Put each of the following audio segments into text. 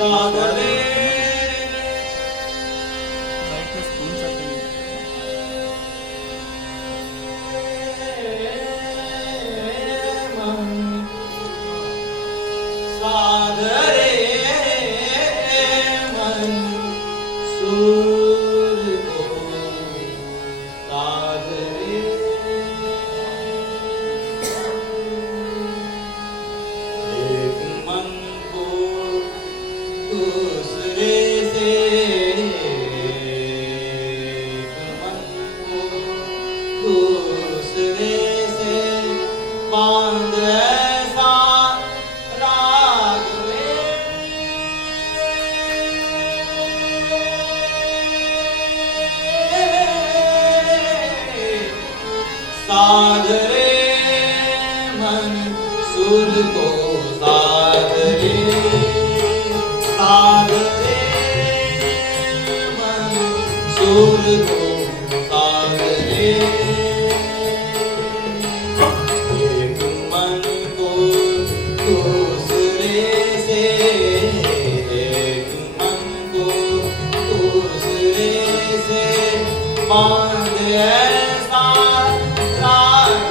Sadre brightness कौन सा करें? सादरे मन सूर को सादरे एक मन को दूसरे से एक मन को दूसरे से बांध ऐसा राग में सादरे मन सुर को सादरे सादरे मन सुर को सादरे एक मन को दूसरे से एक मन को दूसरे से बांध ऐसा राग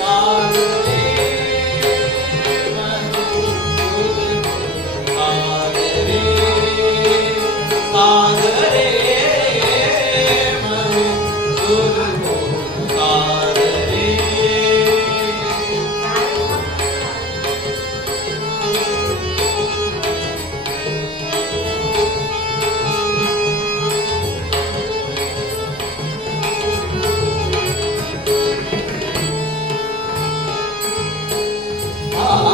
सादरे मन सुर को सादरे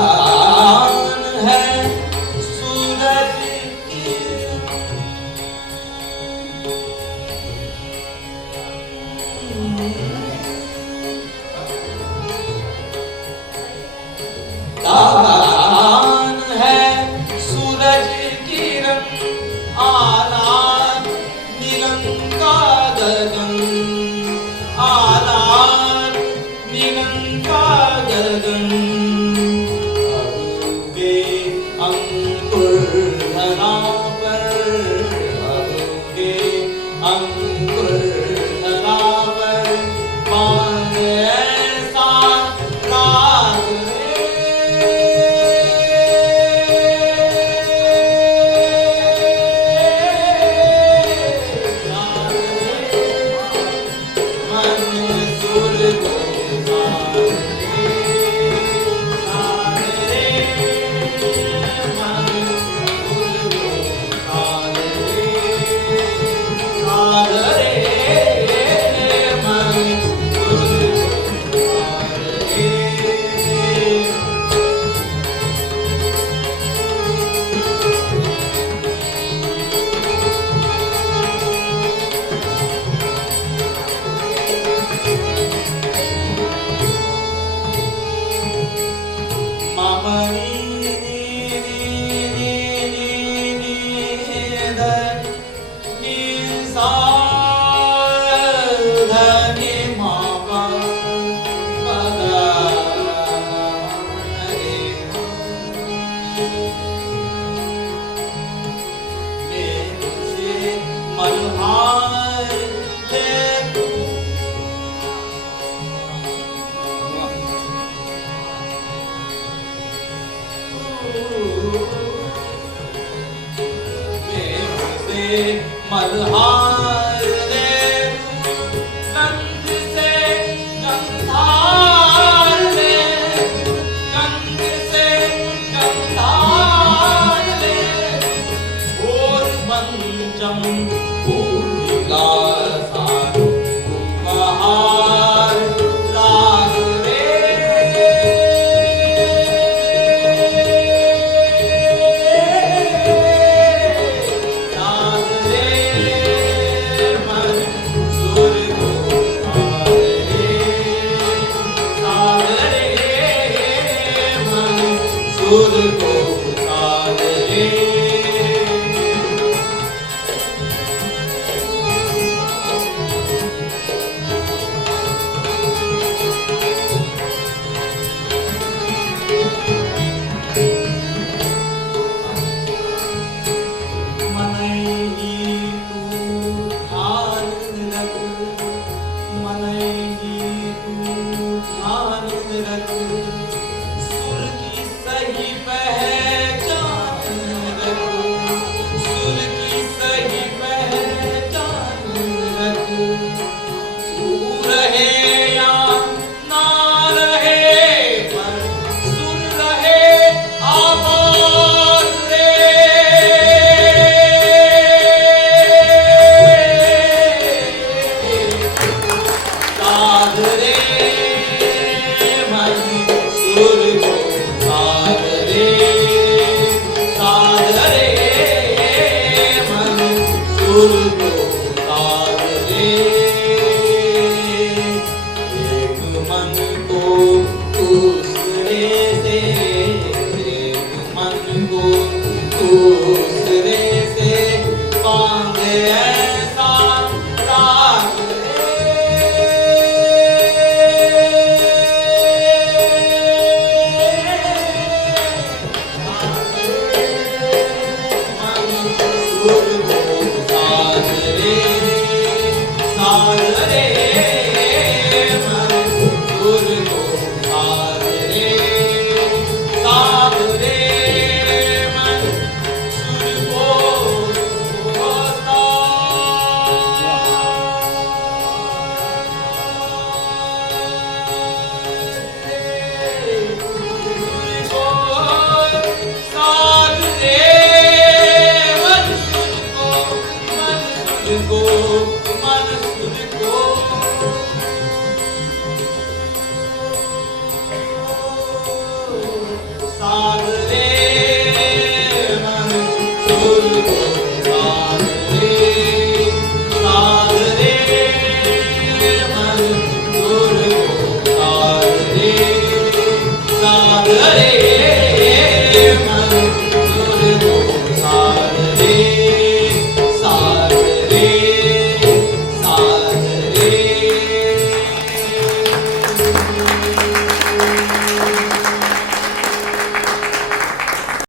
आन है सूरज की तान है सूरज किरण आला नीलम का गगन आला नीलम का गगन अब के अंकुर धरा पर अब के अंकुर धरा पर बांध ऐसा राग साध रे मन सुर को साध रे मन सुर को साध रे एक मन को दूसरे से एक मन को दूसरे से बांधे ऐसा राग साध रे मन सुर को साध रे मन सुर को साध रे साध रे